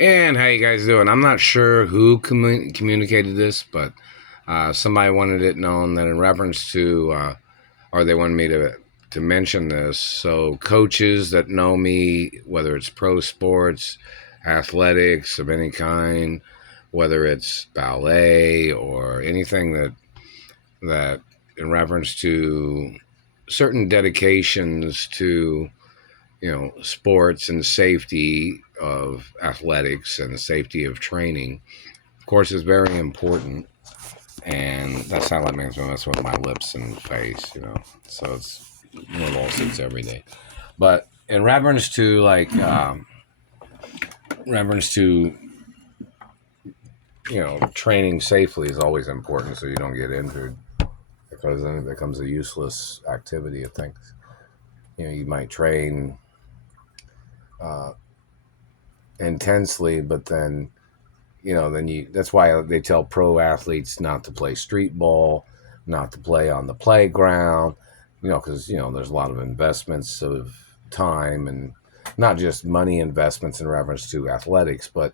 And how you guys doing? I'm not sure who communicated this, but somebody wanted it known that in reference to, or they wanted me to mention this. So coaches that know me, whether it's pro sports, athletics of any kind, whether it's ballet or anything that in reference to certain dedications to sports and safety of athletics and the safety of training, of course, is very important. And that sound makes me mess with my lips and face. So it's one of those things every day. But in reference to reference to training safely is always important, so you don't get injured, because then it becomes a useless activity of things. You might train uh, intensely, but then that's why they tell pro athletes not to play street ball, not to play on the playground, because there's a lot of investments of time, and not just money investments in reference to athletics, but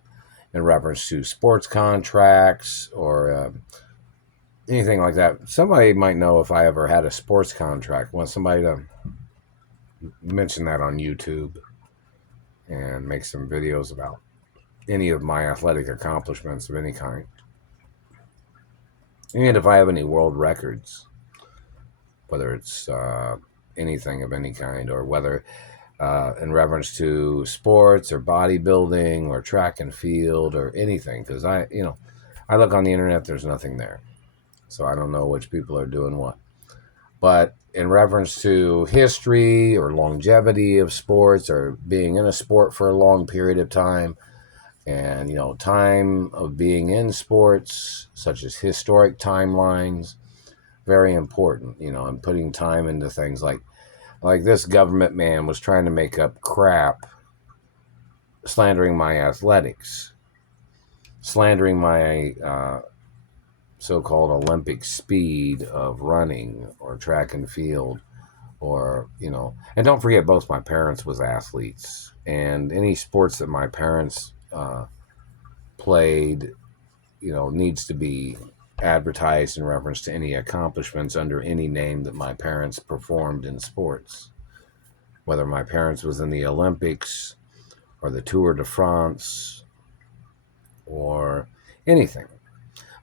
in reference to sports contracts or anything like that. Somebody might know if I ever had a sports contract. Want somebody to mention that on YouTube and make some videos about any of my athletic accomplishments of any kind. And if I have any world records, whether it's anything of any kind, or whether in reference to sports or bodybuilding or track and field or anything, because I look on the internet, there's nothing there. So I don't know which people are doing what. But in reference to history or longevity of sports or being in a sport for a long period of time, and time of being in sports, such as historic timelines, very important, and putting time into things like this government man was trying to make up crap, slandering my athletics, slandering my so-called Olympic speed of running or track and field, or and don't forget, both my parents was athletes, and any sports that my parents played needs to be advertised in reference to any accomplishments under any name that my parents performed in sports, whether my parents was in the Olympics or the Tour de France or anything.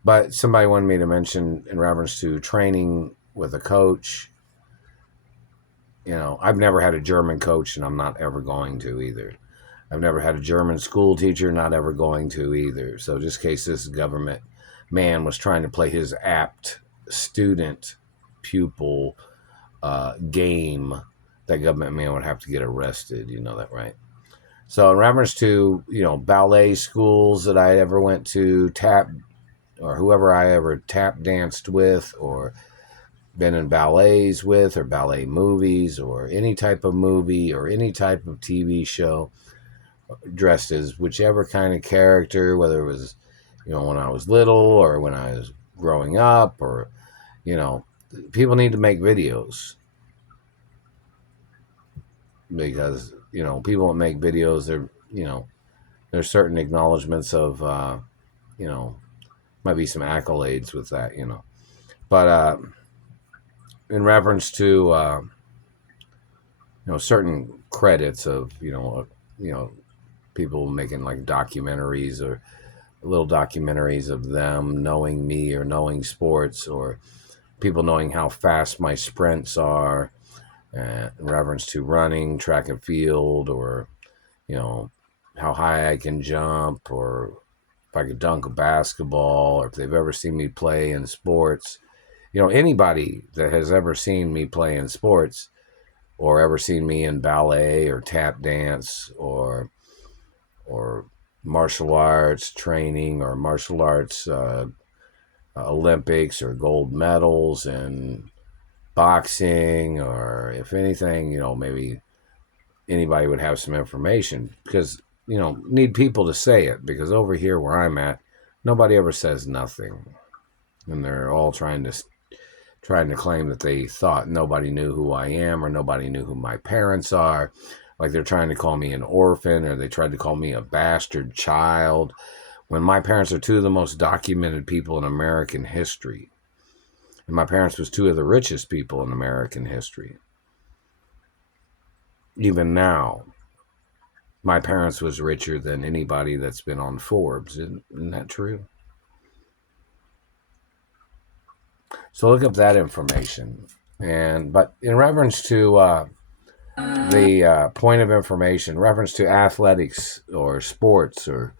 But somebody wanted me to mention in reference to training with a coach. I've never had a German coach, and I'm not ever going to either. I've never had a German school teacher, not ever going to either. So just in case this government man was trying to play his apt student pupil game, that government man would have to get arrested. You know that, right? So in reference to ballet schools that I ever went to, tap, or whoever I ever tap danced with, or been in ballets with, or ballet movies, or any type of movie or any type of TV show, dressed as whichever kind of character, whether it was when I was little or when I was growing up, or people need to make videos, because people that make videos, there's certain acknowledgments of might be some accolades with that, but in reference to certain credits of people making like documentaries, or little documentaries of them knowing me or knowing sports, or people knowing how fast my sprints are, in reference to running, track and field, or how high I can jump, or if I could dunk a basketball, or if they've ever seen me play in sports. Anybody that has ever seen me play in sports, or ever seen me in ballet or tap dance, or martial arts training, or martial arts Olympics, or gold medals in boxing, or if anything, maybe anybody would have some information, because need people to say it, because over here where I'm at, nobody ever says nothing, and they're all trying to claim that they thought nobody knew who I am, or nobody knew who my parents are, like they're trying to call me an orphan, or they tried to call me a bastard child, when my parents are two of the most documented people in American history. And my parents was two of the richest people in American history. Even now, my parents was richer than anybody that's been on Forbes. Isn't that true? So look up that information. But in reference to the point of information, reference to athletics or sports or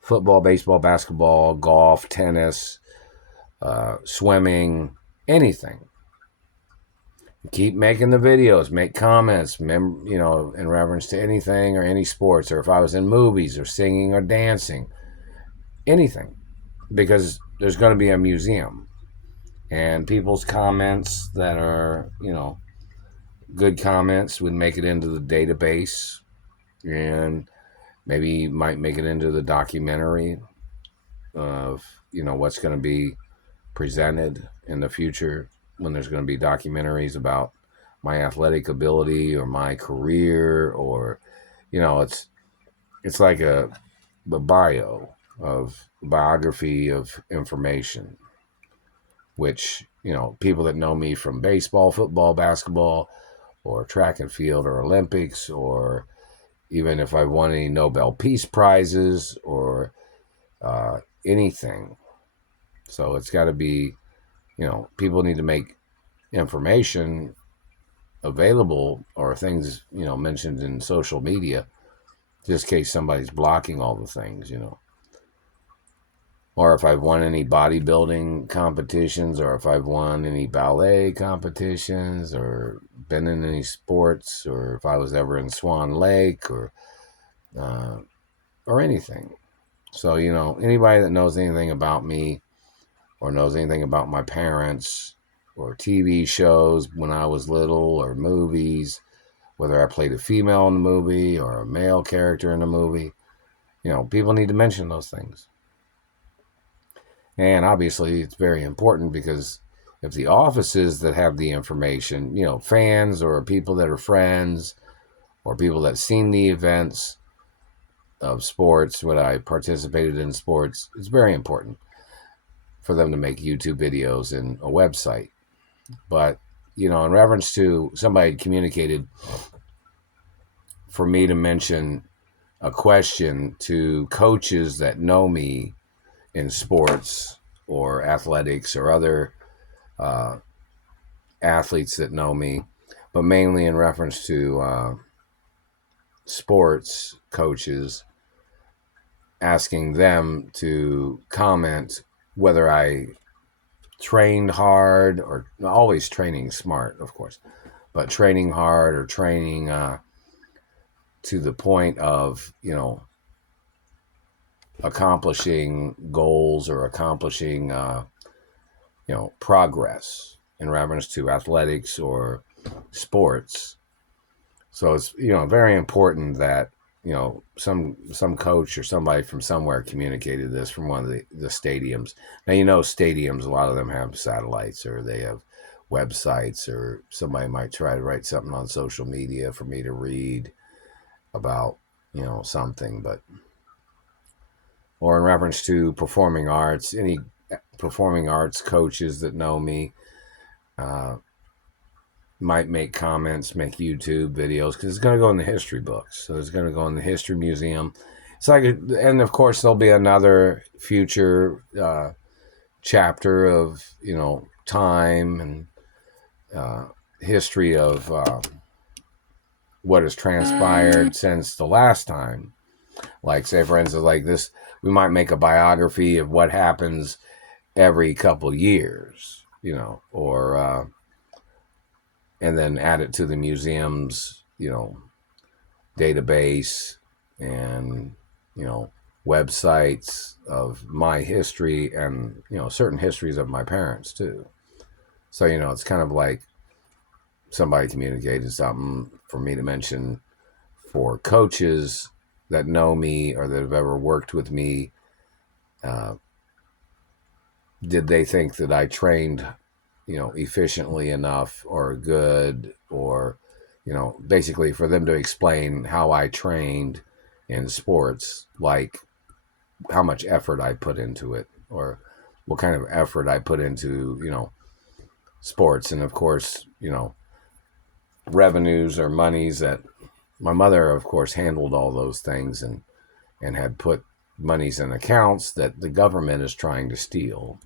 football, baseball, basketball, golf, tennis, swimming, anything. Keep making the videos, make comments, in reference to anything or any sports, or if I was in movies or singing or dancing, anything, because there's going to be a museum, and people's comments that are, good comments would make it into the database, and maybe might make it into the documentary of, what's going to be presented in the future when there's going to be documentaries about my athletic ability or my career, or it's like a biography of information, which people that know me from baseball, football, basketball, or track and field, or Olympics, or even if I've won any Nobel Peace Prizes or anything. So it's got to be, people need to make information available, or things, mentioned in social media, just in case somebody's blocking all the things, Or if I've won any bodybuilding competitions, or if I've won any ballet competitions, or been in any sports, or if I was ever in Swan Lake, or anything. So, anybody that knows anything about me, or knows anything about my parents, or TV shows when I was little, or movies, whether I played a female in the movie or a male character in the movie, people need to mention those things. And obviously it's very important, because if the offices that have the information, fans or people that are friends or people that seen the events of sports, when I participated in sports, it's very important for them to make YouTube videos and a website. But, in reference to somebody communicated for me to mention a question to coaches that know me in sports or athletics, or other athletes that know me, but mainly in reference to sports coaches, asking them to comment whether I trained hard, or always training smart, of course, but training hard, or training to the point of, accomplishing goals, or accomplishing, progress in reference to athletics or sports. So it's, very important that, some coach or somebody from somewhere communicated this from one of the stadiums. Now, stadiums, a lot of them have satellites, or they have websites, or somebody might try to write something on social media for me to read about, something, or in reference to performing arts, any performing arts coaches that know me might make comments, make YouTube videos, because it's going to go in the history books. So it's going to go in the history museum. It's like, and of course there'll be another future chapter of, time and history of what has transpired since the last time. Like, say, for instance, like this, we might make a biography of what happens every couple years, or and then add it to the museum's, database, and, websites of my history, and, certain histories of my parents too. So, it's kind of like somebody communicated something for me to mention for coaches that know me or that have ever worked with me. Did they think that I trained, efficiently enough, or good, or, basically for them to explain how I trained in sports, like how much effort I put into it, or what kind of effort I put into, sports. And of course, revenues or monies that my mother, of course, handled all those things and had put monies in accounts that the government is trying to steal.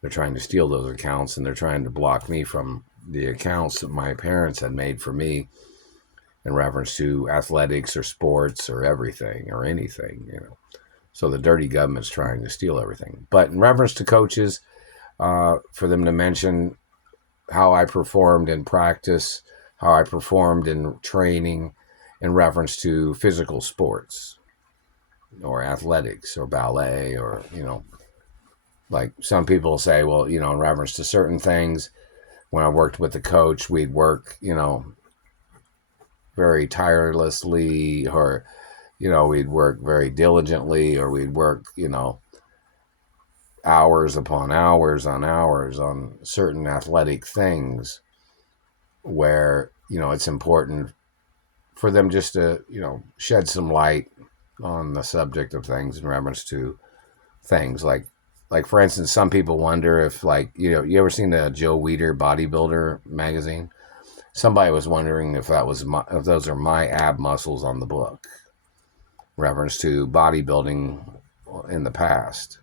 They're trying to steal those accounts, and they're trying to block me from the accounts that my parents had made for me in reference to athletics or sports or everything or anything, So the dirty government's trying to steal everything. But in reference to coaches, for them to mention how I performed in practice, how I performed in training in reference to physical sports or athletics or ballet or, like some people say, well, in reference to certain things, when I worked with the coach, we'd work, very tirelessly, or, we'd work very diligently, or we'd work, hours upon hours on certain athletic things where, it's important for them just to, shed some light on the subject of things in reference to things like for instance, some people wonder if, like, you ever seen the Joe Weider bodybuilder magazine? Somebody was wondering if if those are my ab muscles on the book, reference to bodybuilding in the past.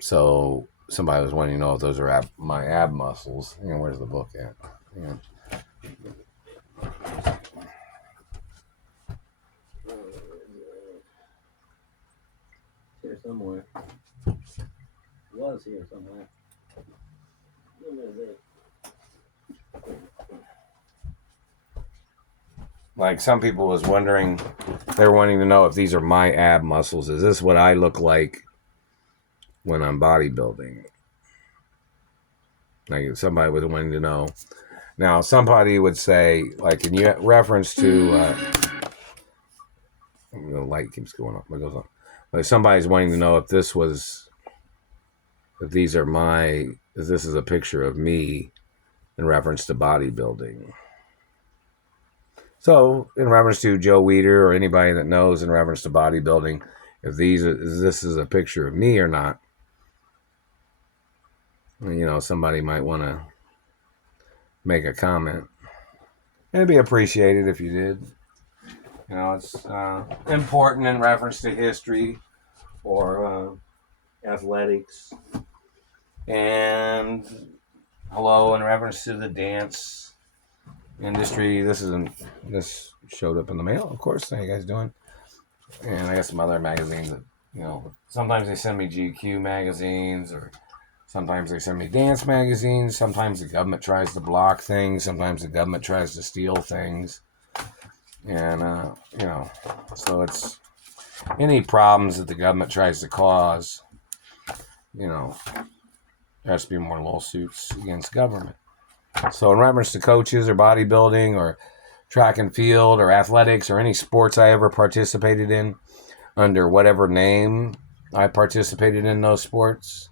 So somebody was wanting to know if those are my ab muscles. Where's the book at? Here somewhere. It was here somewhere. Where is it? Like some people was wondering, they were wanting to know if these are my ab muscles. Is this what I look like when I'm bodybuilding? Like somebody was wanting to know. Now somebody would say, like in reference to, the light keeps going up. It goes on. Like somebody's wanting to know if this is a picture of me in reference to bodybuilding. So, in reference to Joe Weider or anybody that knows in reference to bodybuilding, if this is a picture of me or not, somebody might want to make a comment. It'd be appreciated if you did. It's important in reference to history or athletics. And hello in reference to the dance industry. This showed up in the mail, of course. How you guys doing? And I got some other magazines that, sometimes they send me GQ magazines, or sometimes they send me dance magazines. Sometimes the government tries to block things. Sometimes the government tries to steal things. And, so it's any problems that the government tries to cause, there has to be more lawsuits against government. So in reference to coaches or bodybuilding or track and field or athletics or any sports I ever participated in, under whatever name I participated in those sports,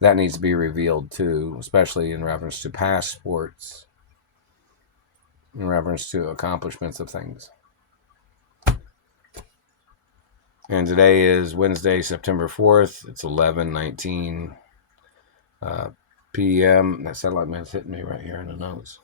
that needs to be revealed too, especially in reference to past sports, in reference to accomplishments of things. And today is Wednesday, September 4th. It's 11:19 p.m. That satellite man's hitting me right here in the nose.